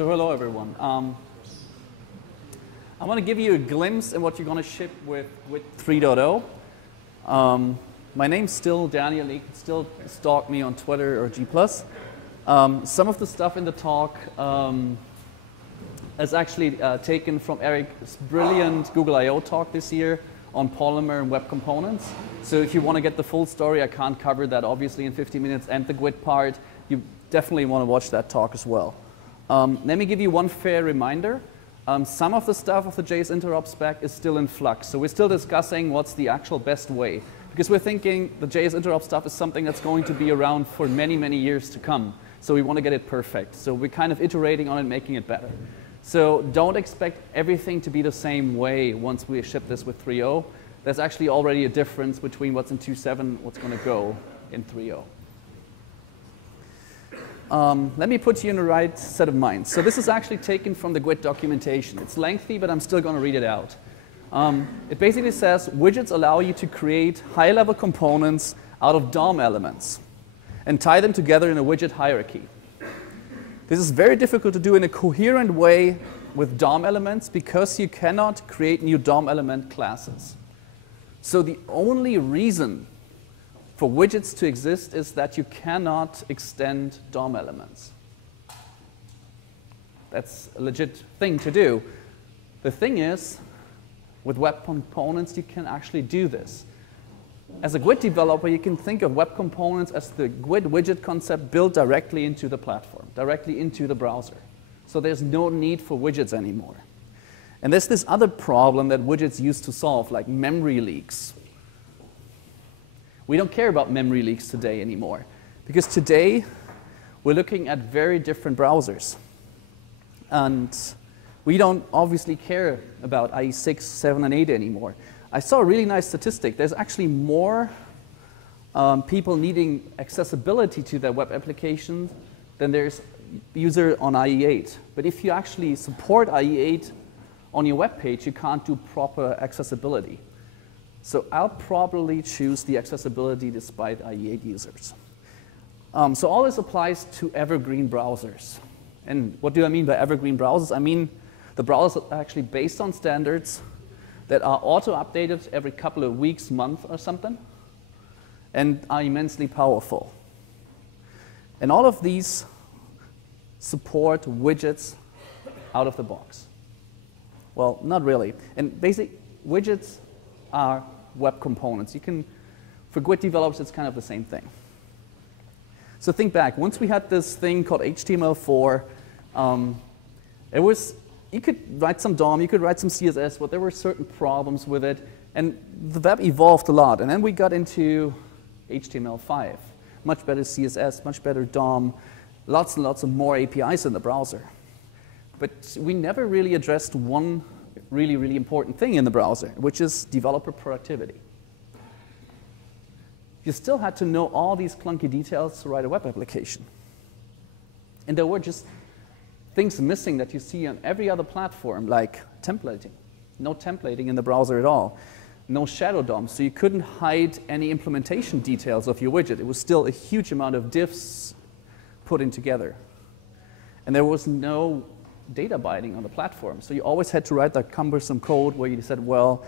So hello everyone. I want to give you a glimpse in what you're going to ship with 3.0. My name's still Daniel. You can still stalk me on Twitter or G+. Some of the stuff in the talk is actually taken from Eric's brilliant Google I/O talk this year on Polymer and web components. So if you want to get the full story, I can't cover that obviously in 50 minutes, and the GWT part, you definitely want to watch that talk as well. Let me give you one fair reminder. Some of the stuff of the JS interop spec is still in flux. So we're still discussing what's the actual best way. Because we're thinking the JS interop stuff is something that's going to be around for many, many years to come. So we want to get it perfect. So we're kind of iterating on it, making it better. So don't expect everything to be the same way once we ship this with 3.0. There's actually already a difference between what's in 2.7 and what's going to go in 3.0. Let me put you in the right set of minds. So this is actually taken from the GWT documentation. It's lengthy, but I'm still going to read it out. It basically says, widgets allow you to create high-level components out of DOM elements and tie them together in a widget hierarchy. This is very difficult to do in a coherent way with DOM elements because you cannot create new DOM element classes. So the only reason for widgets to exist is that you cannot extend DOM elements. That's a legit thing to do. The thing is, with web components, you can actually do this. As a GWT developer, you can think of web components as the GWT widget concept built directly into the platform, directly into the browser. So there's no need for widgets anymore. And there's this other problem that widgets used to solve, like memory leaks. We don't care about memory leaks today anymore, because today we're looking at very different browsers. And we don't obviously care about IE 6, 7, and 8 anymore. I saw a really nice statistic. There's actually more people needing accessibility to their web applications than there's user on IE 8. But if you actually support IE 8 on your web page, you can't do proper accessibility. So I'll probably choose the accessibility despite IE 8 users. So all this applies to evergreen browsers. And what do I mean by evergreen browsers? I mean the browsers are actually based on standards that are auto-updated every couple of weeks, month, or something, and are immensely powerful. And all of these support widgets out of the box. Well, not really. And basic widgets are web components. You can, for GWT developers, it's kind of the same thing. So think back. Once we had this thing called HTML4, it was, you could write some DOM, you could write some CSS, but there were certain problems with it. And the web evolved a lot. And then we got into HTML5. Much better CSS, much better DOM, lots and lots of more APIs in the browser. But we never really addressed one really, really important thing in the browser, which is developer productivity. You still had to know all these clunky details to write a web application. And there were just things missing that you see on every other platform, like templating. No templating in the browser at all. No shadow DOM, so you couldn't hide any implementation details of your widget. It was still a huge amount of diffs put in together. And there was no data binding on the platform. So you always had to write that cumbersome code where you said, well,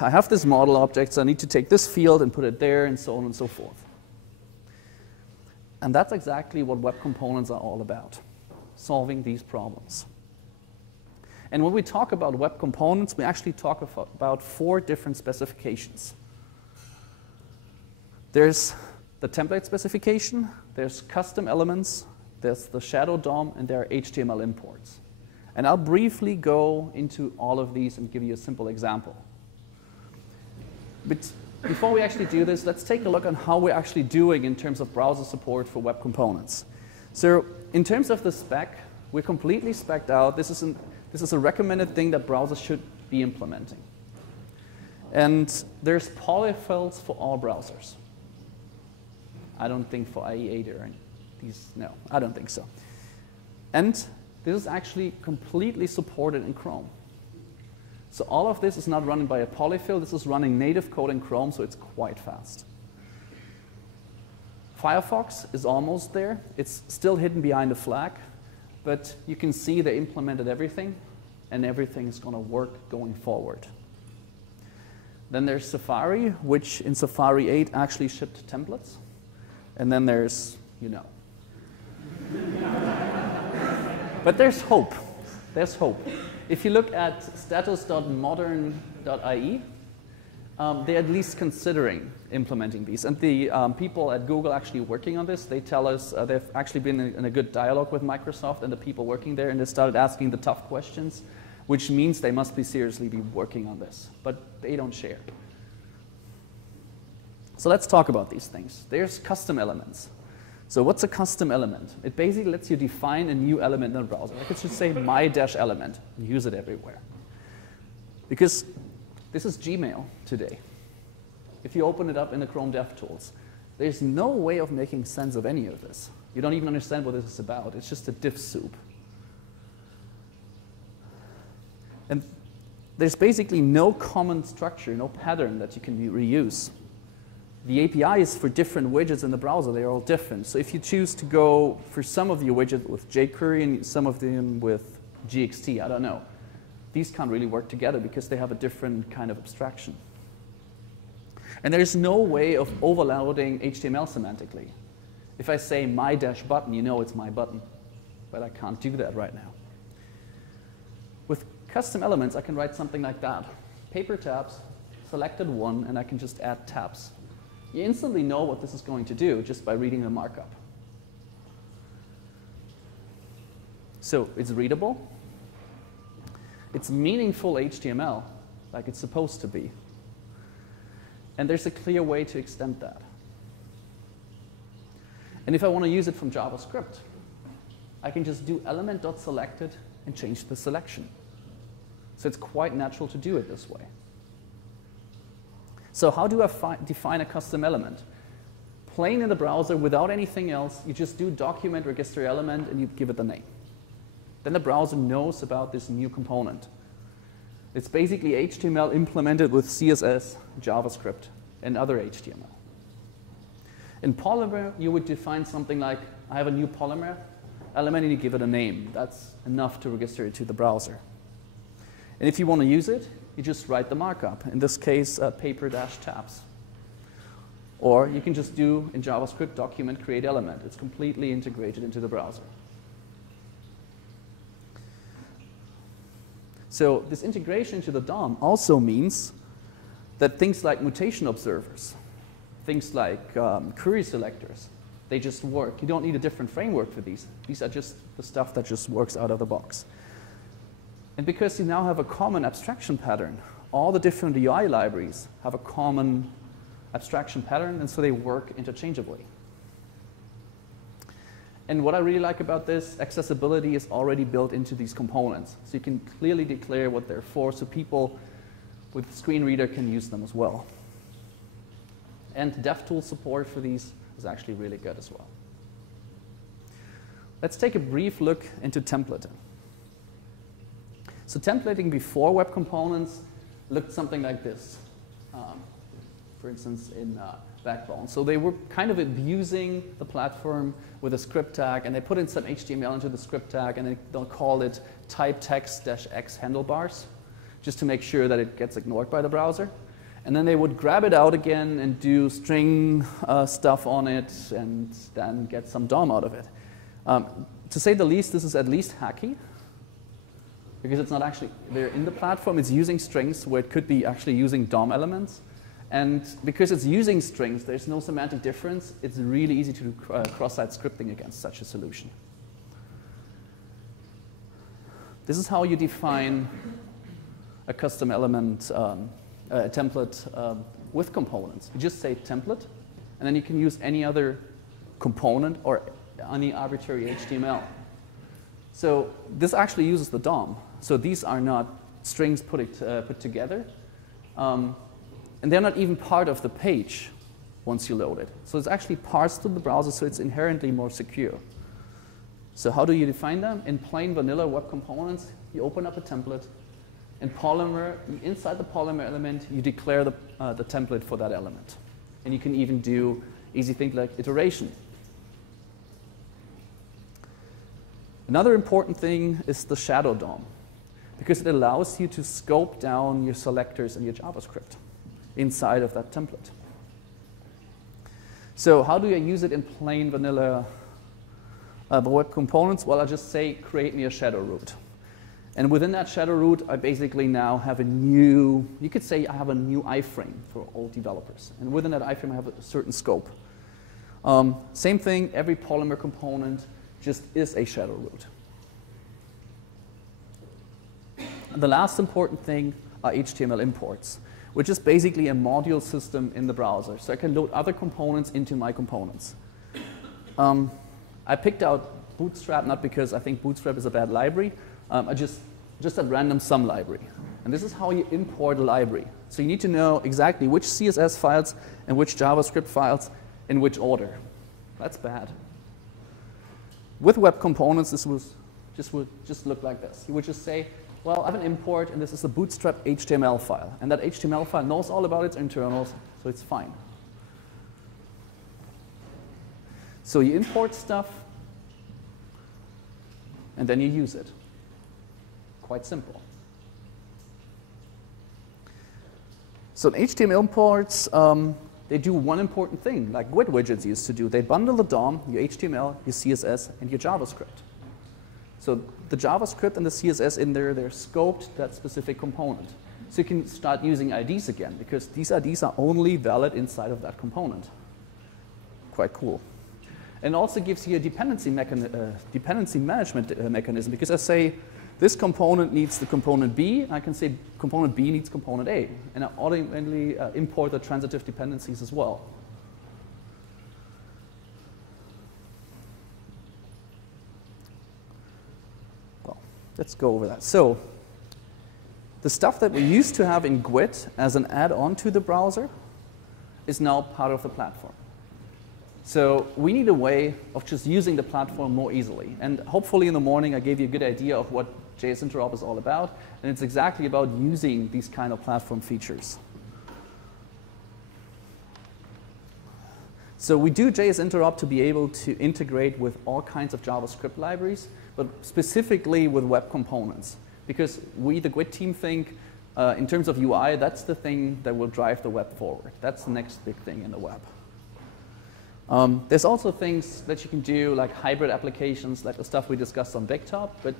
I have this model object, so I need to take this field and put it there, and so on and so forth. And that's exactly what web components are all about, solving these problems. And when we talk about web components, we actually talk about 4 different specifications. There's the template specification, there's custom elements, there's the shadow DOM, and there are HTML imports. And I'll briefly go into all of these and give you a simple example. But before we actually do this, let's take a look on how we're actually doing in terms of browser support for web components. So in terms of the spec, we're completely spec'd out. This is a recommended thing that browsers should be implementing. And there's polyfills for all browsers. I don't think for IE 8 or these, no, I don't think so. And this is actually completely supported in Chrome. So all of this is not running by a polyfill. This is running native code in Chrome, so it's quite fast. Firefox is almost there. It's still hidden behind a flag, but you can see they implemented everything, and everything is going to work going forward. Then there's Safari, which in Safari 8 actually shipped templates. And then there's, you know. But there's hope. There's hope. If you look at status.modern.ie, they're at least considering implementing these. And the people at Google actually working on this, they tell us they've actually been in a good dialogue with Microsoft and the people working there, and they started asking the tough questions, which means they must be seriously be working on this. But they don't share. So let's talk about these things. There's custom elements. So what's a custom element? It basically lets you define a new element in the browser. Like it should say my-element and use it everywhere. Because this is Gmail today. If you open it up in the Chrome DevTools, there's no way of making sense of any of this. You don't even understand what this is about. It's just a diff soup. And there's basically no common structure, no pattern that you can reuse. The APIs for different widgets in the browser, they're all different. So if you choose to go for some of your widgets with jQuery and some of them with GXT, I don't know. These can't really work together because they have a different kind of abstraction. And there's no way of overloading HTML semantically. If I say my-button, you know it's my button. But I can't do that right now. With custom elements, I can write something like that. Paper tabs, selected one, and I can just add tabs. You instantly know what this is going to do just by reading the markup. So it's readable. It's meaningful HTML, like it's supposed to be. And there's a clear way to extend that. And if I want to use it from JavaScript, I can just do element.selected and change the selection. So it's quite natural to do it this way. So how do I define a custom element? Plain in the browser, without anything else, you just do document register element and you give it the name. Then the browser knows about this new component. It's basically HTML implemented with CSS, JavaScript, and other HTML. In Polymer, you would define something like, I have a new Polymer element and you give it a name. That's enough to register it to the browser. And if you want to use it, you just write the markup. In this case, paper-tabs. Or you can just do, in JavaScript, document create element. It's completely integrated into the browser. So this integration into the DOM also means that things like mutation observers, things like query selectors, they just work. You don't need a different framework for these. These are just the stuff that just works out of the box. And because you now have a common abstraction pattern, all the different UI libraries have a common abstraction pattern, and so they work interchangeably. And what I really like about this, accessibility is already built into these components. So you can clearly declare what they're for, so people with screen reader can use them as well. And DevTools support for these is actually really good as well. Let's take a brief look into templating. So templating before web components looked something like this, for instance, in Backbone. So they were kind of abusing the platform with a script tag, and they put in some HTML into the script tag, and they'll call it type text-x handlebars, just to make sure that it gets ignored by the browser. And then they would grab it out again and do string stuff on it, and then get some DOM out of it. To say the least, this is at least hacky, because it's not actually there in the platform. It's using strings where it could be actually using DOM elements. And because it's using strings, there's no semantic difference. It's really easy to do cross-site scripting against such a solution. This is how you define a custom element, a template with components. You just say template, and then you can use any other component or any arbitrary HTML. So this actually uses the DOM. So these are not strings put together. And they're not even part of the page once you load it. So it's actually parsed to the browser, so it's inherently more secure. So how do you define them? In plain vanilla web components, you open up a template. In Polymer, inside the Polymer element, you declare the template for that element. And you can even do easy things like iteration. Another important thing is the shadow DOM, because it allows you to scope down your selectors and your JavaScript inside of that template. So how do I use it in plain vanilla web components? Well, I'll just say, create me a shadow root. And within that shadow root, I basically now have a new, you could say I have a new iframe for all developers. And within that iframe, I have a certain scope. Same thing, every Polymer component just is a shadow root. And the last important thing are HTML imports, which is basically a module system in the browser. So I can load other components into my components. I picked out Bootstrap not because I think Bootstrap is a bad library. I just at random some library. And this is how you import a library. So you need to know exactly which CSS files and which JavaScript files in which order. That's bad. With web components, this would just look like this. You would just say, well, I have an import, and this is a Bootstrap HTML file. And that HTML file knows all about its internals, so it's fine. So you import stuff, and then you use it. Quite simple. So in HTML imports, they do one important thing, like Widgets used to do. They bundle the DOM, your HTML, your CSS, and your JavaScript. So the JavaScript and the CSS in there, they're scoped that specific component. So you can start using IDs again, because these IDs are only valid inside of that component. Quite cool. And it also gives you a dependency management mechanism, because I say, this component needs the component B, and I can say component B needs component A. And I automatically import the transitive dependencies as well. Well, let's go over that. So the stuff that we used to have in GWT as an add-on to the browser is now part of the platform. So we need a way of just using the platform more easily. And hopefully in the morning I gave you a good idea of what JS Interop is all about. And it's exactly about using these kind of platform features. So we do JS Interop to be able to integrate with all kinds of JavaScript libraries, but specifically with web components. Because we, the GWT team, think in terms of UI, that's the thing that will drive the web forward. That's the next big thing in the web. There's also things that you can do, like hybrid applications, like the stuff we discussed on Bigtop, but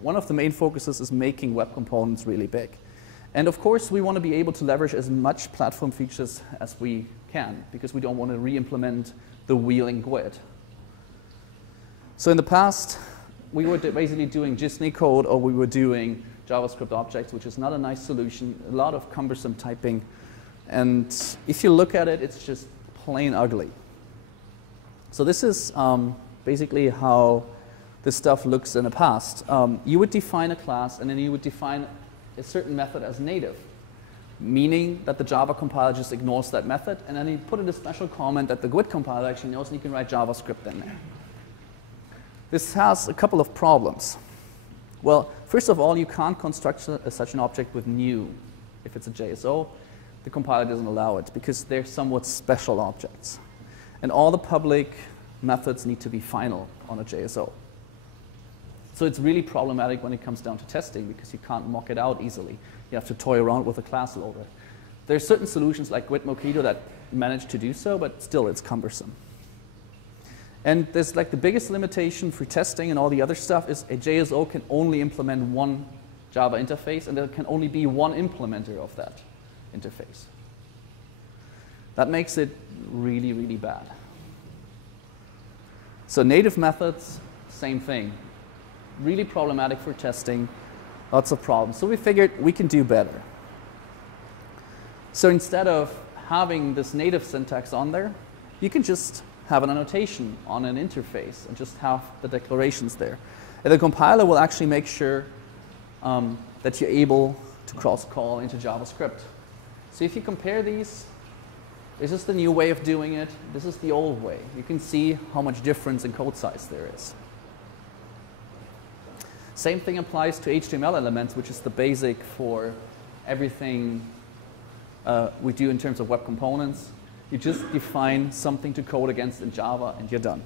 one of the main focuses is making web components really big. And of course, we want to be able to leverage as much platform features as we can, because we don't want to re-implement the wheel in GWT. So in the past, we were basically doing JSON code, or we were doing JavaScript objects, which is not a nice solution, a lot of cumbersome typing. And if you look at it, it's just plain ugly. So this is basically how this stuff looks in the past. You would define a class, and then you would define a certain method as native, meaning that the Java compiler just ignores that method, and then you put in a special comment that the GWT compiler actually knows, and you can write JavaScript in there. This has a couple of problems. Well, first of all, you can't construct such an object with new. If it's a JSO, the compiler doesn't allow it, because they're somewhat special objects. And all the public methods need to be final on a JSO. So it's really problematic when it comes down to testing, because you can't mock it out easily. You have to toy around with a class loader. There are certain solutions like GWT Mockito that manage to do so, but still it's cumbersome. And there's like the biggest limitation for testing and all the other stuff is a JSO can only implement one Java interface, and there can only be one implementer of that interface. That makes it really, really bad. So native methods, same thing. Really problematic for testing, lots of problems. So we figured we can do better. So instead of having this native syntax on there, you can just have an annotation on an interface and just have the declarations there. And the compiler will actually make sure that you're able to cross-call into JavaScript. So if you compare these, this is the new way of doing it. This is the old way. You can see how much difference in code size there is. Same thing applies to HTML elements, which is the basic for everything we do in terms of web components. You just define something to code against in Java, and you're done.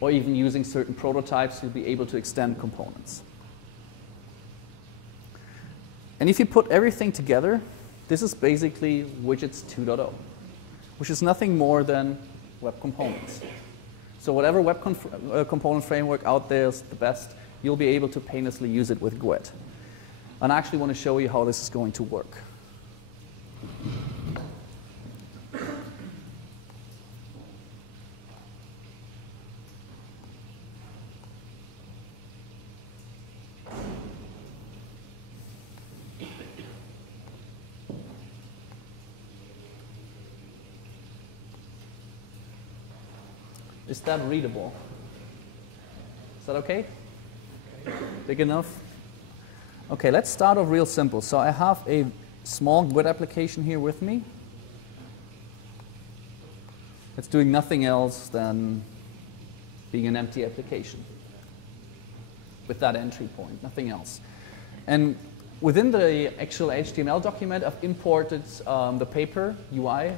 or even using certain prototypes, you'll be able to extend components. And if you put everything together, this is basically Widgets 2.0, which is nothing more than web components. So whatever web component framework out there is the best, you'll be able to painlessly use it with GWT. And I actually want to show you how this is going to work. Is that readable? Is that okay? Big enough? Okay, let's start off real simple. So I have a small GWT application here with me. It's doing nothing else than being an empty application with that entry point, nothing else. And within the actual HTML document, I've imported the paper UI,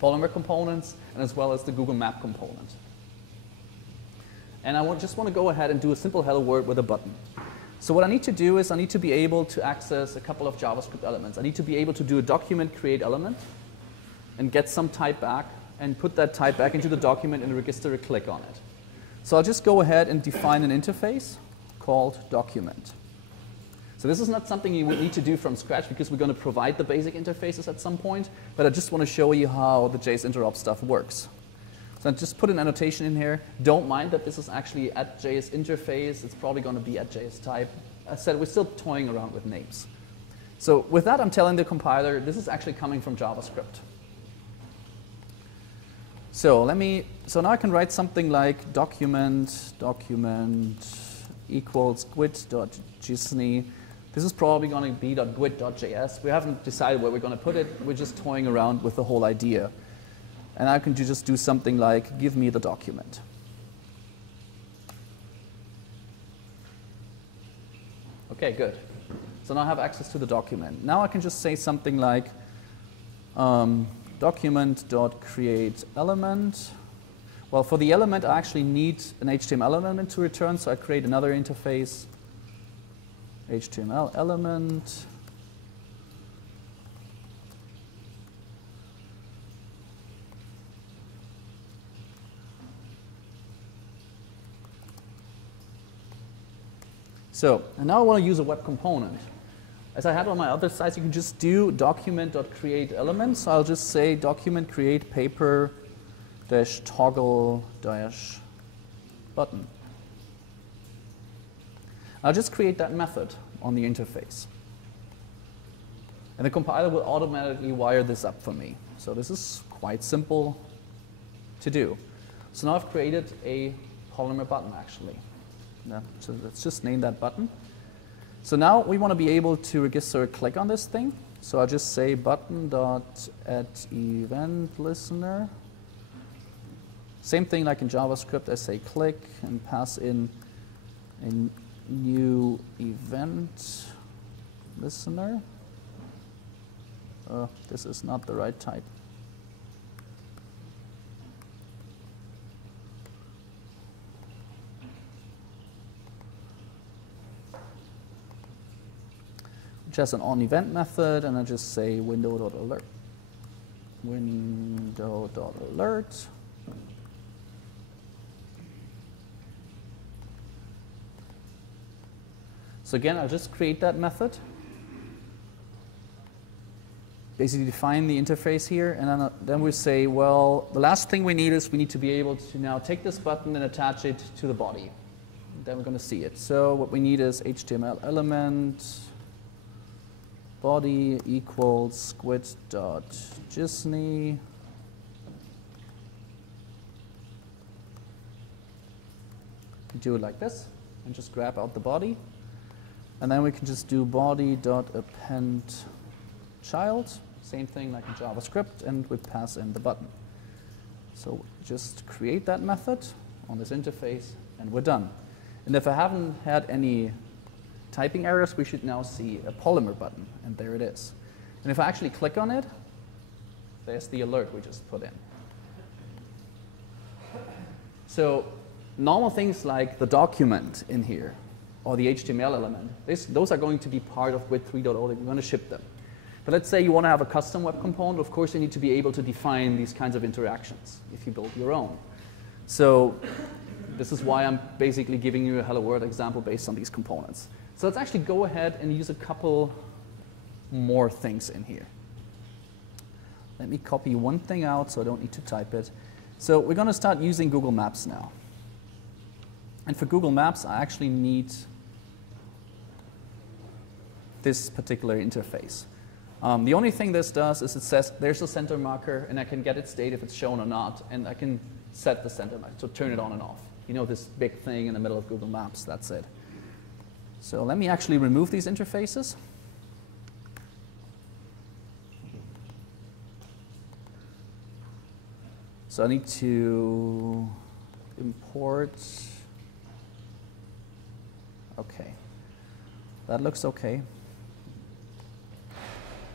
Polymer components, and as well as the Google Map component. And I just want to go ahead and do a simple hello world with a button. So what I need to do is I need to be able to access a couple of JavaScript elements. I need to be able to do a document create element and get some type back and put that type back into the document and register a click on it. So I'll just go ahead and define an interface called document. So this is not something you would need to do from scratch because we're going to provide the basic interfaces at some point, but I just want to show you how the JS interop stuff works. So I just put an annotation in here. Don't mind that this is actually at JS interface. It's probably going to be at JS type. As I said, we're still toying around with names. So with that, I'm telling the compiler, this is actually coming from JavaScript. So now I can write something like document equals gwt.jsny. This is probably going to be .gwt.js. We haven't decided where we're going to put it. We're just toying around with the whole idea. And I can just do something like, give me the document. OK, good. So now I have access to the document. Now I can just say something like document.createElement. Well, for the element, I actually need an HTML element to return, so I create another interface. HTML element. So, and now I want to use a web component. As I had on my other sites, you can just do document.createElement. So I'll just say document create paper -toggle -button. I'll just create that method on the interface. And the compiler will automatically wire this up for me. So this is quite simple to do. So now I've created a Polymer button, actually. So let's just name that button. So now we want to be able to register a click on this thing. So I'll just say button.addEventListener. Same thing like in JavaScript. I say click and pass in a new event listener. This is not the right type. Just an onEvent method, and I just say window.alert. Window.alert. So again, I'll just create that method. Basically define the interface here, and then we say, well, the last thing we need is we need to be able to now take this button and attach it to the body. Then we're going to see it. So what we need is HTML element body equals gwt.jsny. Do it like this and just grab out the body. And then we can just do body.append child. Same thing like in JavaScript, and we pass in the button. So just create that method on this interface, and we're done. And if I haven't had any typing errors, we should now see a Polymer button, and there it is. And if I actually click on it, there's the alert we just put in. So normal things like the document in here or the HTML element, those are going to be part of GWT 3.0 that we're going to ship them. But let's say you want to have a custom web component. Of course, you need to be able to define these kinds of interactions if you build your own. So this is why I'm basically giving you a Hello World example based on these components. So let's actually go ahead and use a couple more things in here. Let me copy one thing out so I don't need to type it. So we're going to start using Google Maps now. And for Google Maps, I actually need this particular interface. The only thing this does is it says there's a center marker, and I can get its state if it's shown or not, and I can set the center marker, so turn it on and off. You know, this big thing in the middle of Google Maps, that's it. So let me actually remove these interfaces. So I need to import. Okay, that looks okay.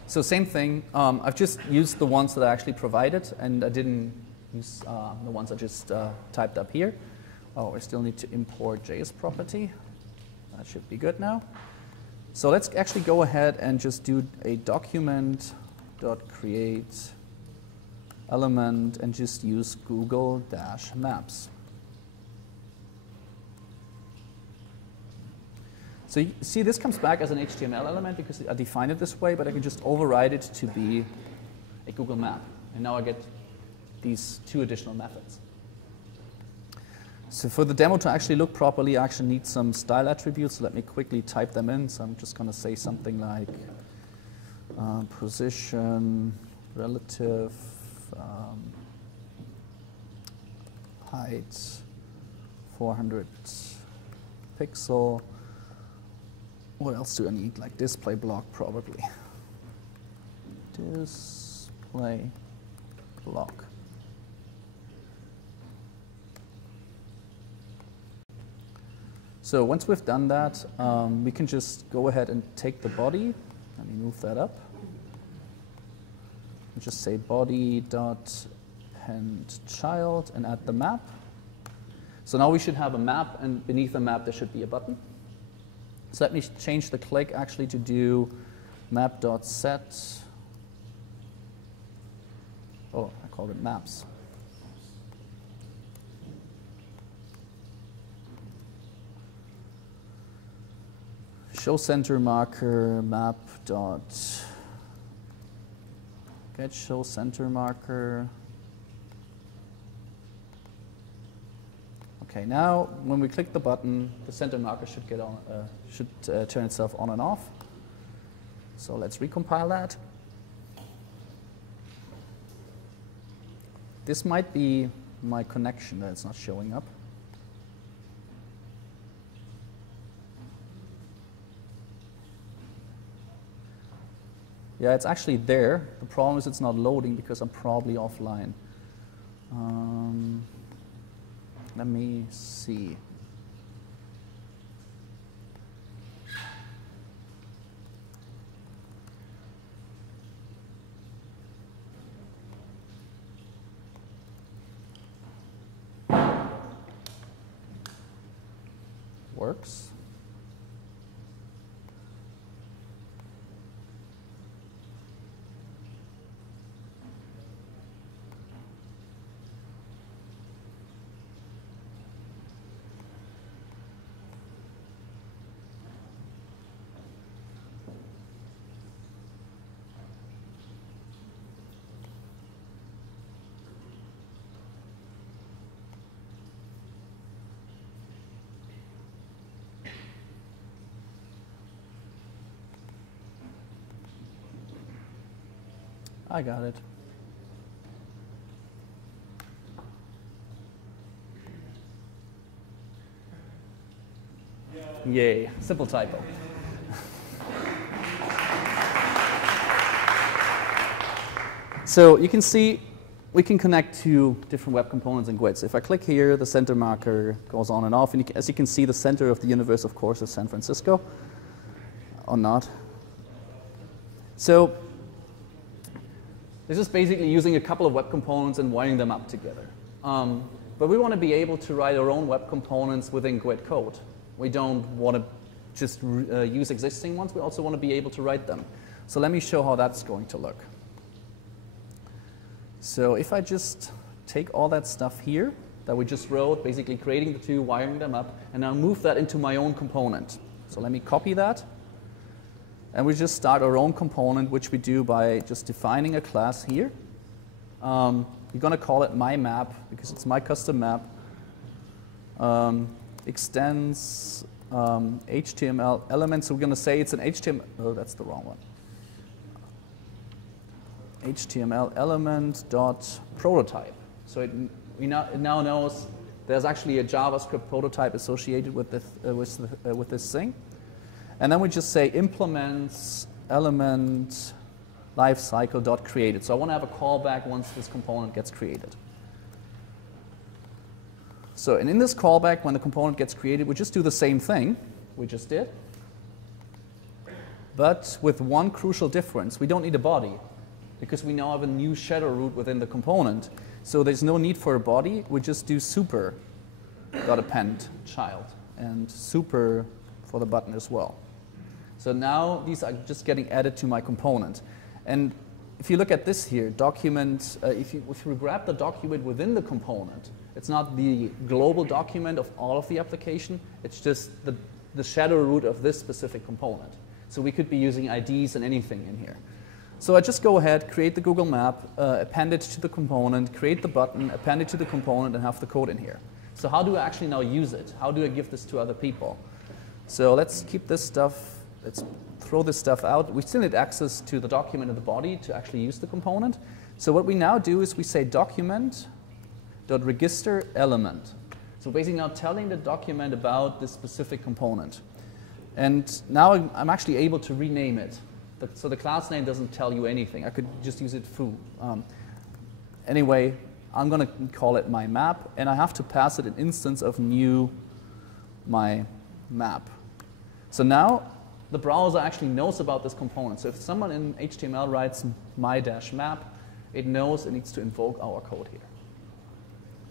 So same thing, I've just used the ones that I actually provided, and I didn't use the ones I just typed up here. Oh, I still need to import JS property. That should be good now. So let's actually go ahead and just do a document.create element and just use Google-Maps. So you see, this comes back as an HTML element because I defined it this way, but I can just override it to be a Google map. And now I get these two additional methods. So for the demo to actually look properly, I actually need some style attributes. So let me quickly type them in. So I'm just going to say something like position, relative, height, 400 pixel. What else do I need? Like display block, probably. Display block. So once we've done that, we can just go ahead and take the body. Let me move that up. And just say body.append child and add the map. So now we should have a map, and beneath the map there should be a button. So let me change the click actually to do map.set. Oh, I called it maps. Show center marker map dot get show center marker. Okay, now when we click the button, the center marker should get on, turn itself on and off. So let's recompile that. This might be my connection that it's not showing up. Yeah, it's actually there. The problem is it's not loading because I'm probably offline. Let me see. Works. I got it. Yay, simple typo. So you can see we can connect to different web components in GWT. If I click here, the center marker goes on and off. And as you can see, the center of the universe, of course, is San Francisco, or not. So this is basically using a couple of web components and wiring them up together. But we want to be able to write our own web components within GWT code. We don't want to just use existing ones. We also want to be able to write them. So let me show how that's going to look. So if I just take all that stuff here that we just wrote, basically creating the two, wiring them up, and now move that into my own component. So let me copy that. And we just start our own component, which we do by just defining a class here. We're going to call it my map because it's my custom map. Extends HTML element. So we're going to say it's an HTML. Oh, that's the wrong one. HTML element dot prototype. So it now knows there's actually a JavaScript prototype associated with this thing. And then we just say implements element lifecycle dot created. So I want to have a callback once this component gets created. So and in this callback, when the component gets created, we just do the same thing we just did, but with one crucial difference. We don't need a body because we now have a new shadow root within the component. So there's no need for a body. We just do super.append child and super for the button as well. So now these are just getting added to my component. And if you look at this here, document, if you grab the document within the component, it's not the global document of all of the application. It's just the shadow root of this specific component. So we could be using IDs and anything in here. So I just go ahead, create the Google map, append it to the component, create the button, append it to the component, and have the code in here. So how do I actually now use it? How do I give this to other people? So let's keep this stuff, let's throw this stuff out. We still need access to the document and the body to actually use the component. So what we now do is we say document.register element. So basically now telling the document about this specific component. And now I'm actually able to rename it. So the class name doesn't tell you anything. I could just use it foo. Anyway, I'm going to call it my map, and I have to pass it an instance of new my map. So now the browser actually knows about this component. So if someone in HTML writes my-map, it knows it needs to invoke our code here.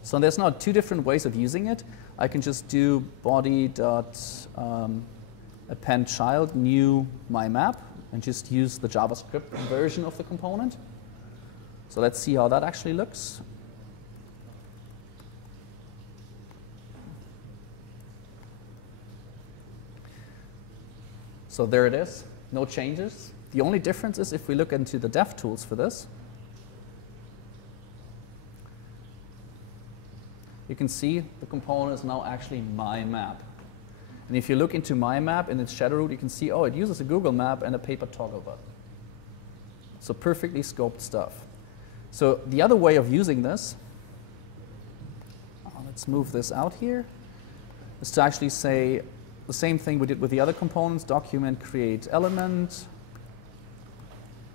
So there's now two different ways of using it. I can just do body.append child new my map and just use the JavaScript version of the component. So let's see how that actually looks. So there it is, no changes. The only difference is if we look into the dev tools for this, you can see the component is now actually my map. And if you look into my map in its shadow root, you can see, oh, it uses a Google map and a paper toggle button. So perfectly scoped stuff. So the other way of using this, let's move this out here, is to actually say the same thing we did with the other components, document create element,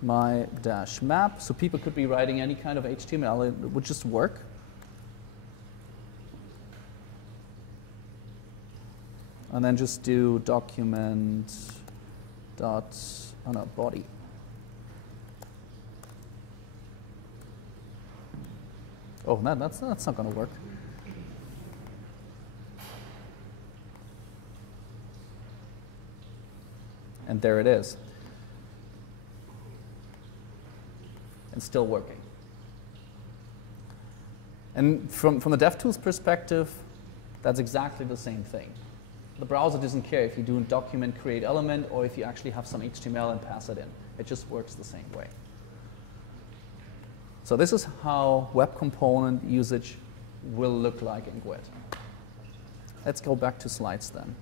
my-map. So people could be writing any kind of HTML, it would just work. And then just do document dot, oh no, body. Oh, no, that's not going to work. And there it is. And still working. And from the DevTools perspective, that's exactly the same thing. The browser doesn't care if you do document create element or if you actually have some HTML and pass it in. It just works the same way. So this is how web component usage will look like in GWT. Let's go back to slides then.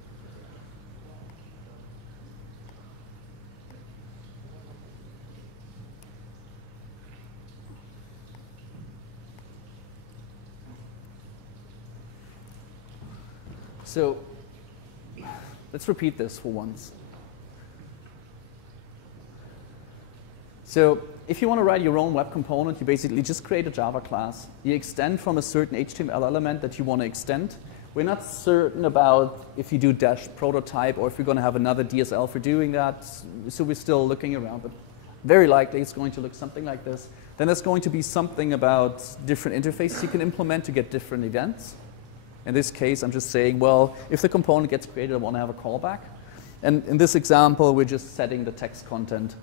So let's repeat this for once. So if you want to write your own web component, you basically just create a Java class. You extend from a certain HTML element that you want to extend. We're not certain about if you do dash prototype or if you're going to have another DSL for doing that. So we're still looking around. But Very likely it's going to look something like this. Then there's going to be something about different interfaces you can implement to get different events. In this case, I'm just saying, well, if the component gets created, I want to have a callback. And in this example, we're just setting the text content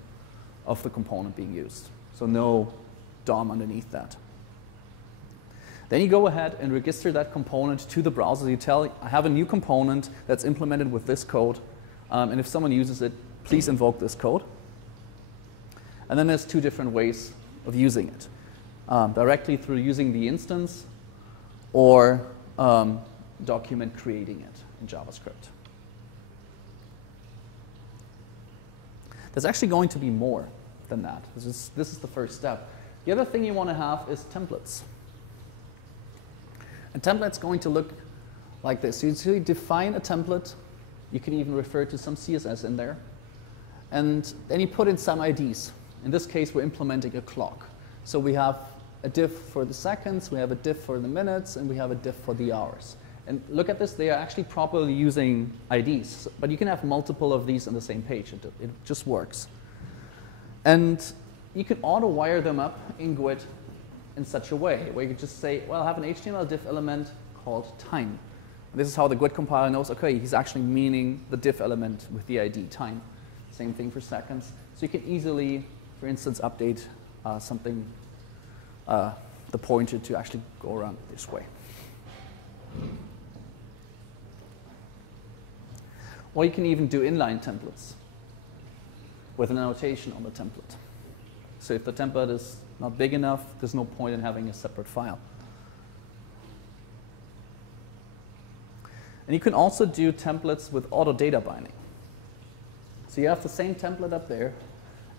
of the component being used. So no DOM underneath that. Then you go ahead and register that component to the browser. You tell, I have a new component that's implemented with this code. And if someone uses it, please invoke this code. And then there's two different ways of using it. Directly through using the instance or document creating it in JavaScript. There's actually going to be more than that. This is the first step. The other thing you want to have is templates. And template's going to look like this. You define a template. You can even refer to some CSS in there. And then you put in some IDs. In this case, we're implementing a clock. So we have a diff for the seconds, we have a diff for the minutes, and we have a diff for the hours. And look at this, they are actually properly using IDs. But you can have multiple of these on the same page. It just works. And you can auto-wire them up in GWT in such a way, where you just say, well, I have an HTML diff element called time. And this is how the GWT compiler knows, OK, he's actually meaning the diff element with the ID time. Same thing for seconds. So you can easily, for instance, update something, the pointer to actually go around this way. Or you can even do inline templates with an annotation on the template. So if the template is not big enough, there's no point in having a separate file. And you can also do templates with auto data binding. So you have the same template up there,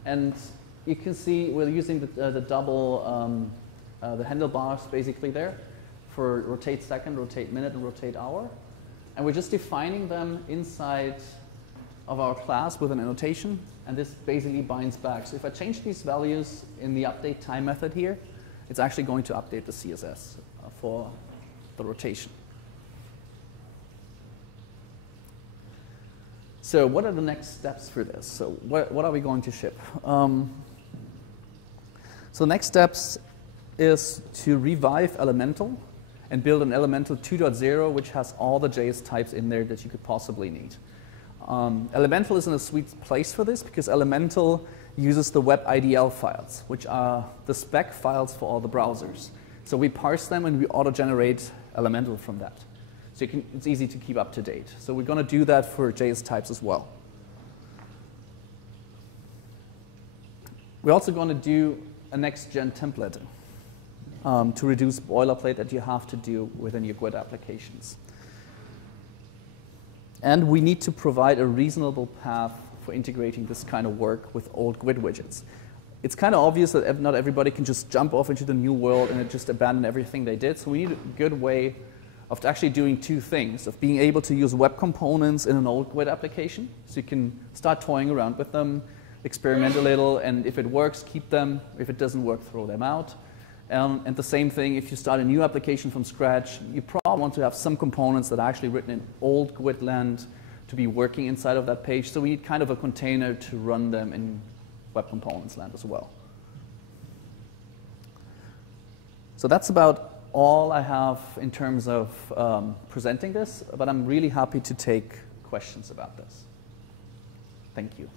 and you can see we're using the double, the handlebars basically there for rotate second, rotate minute, and rotate hour. And we're just defining them inside of our class with an annotation, and this basically binds back. So if I change these values in the update time method here, it's actually going to update the CSS for the rotation. So what are the next steps for this? So what are we going to ship? So the next steps is to revive Elemental and build an Elemental 2.0, which has all the JS types in there that you could possibly need. Elemental is in a sweet place for this because Elemental uses the web IDL files, which are the spec files for all the browsers. So we parse them and we auto-generate Elemental from that. So it's easy to keep up to date. So we're going to do that for JS types as well. We're also going to do a next-gen template to reduce boilerplate that you have to do within your GWT applications. And we need to provide a reasonable path for integrating this kind of work with old GWT widgets. It's kind of obvious that not everybody can just jump off into the new world and just abandon everything they did. So we need a good way of actually doing two things, of being able to use web components in an old GWT application. So you can start toying around with them, experiment a little, and if it works, keep them. If it doesn't work, throw them out. And the same thing, if you start a new application from scratch, you probably want to have some components that are actually written in old GWT land to be working inside of that page. So we need kind of a container to run them in web components land as well. So that's about all I have in terms of presenting this, but I'm really happy to take questions about this. Thank you.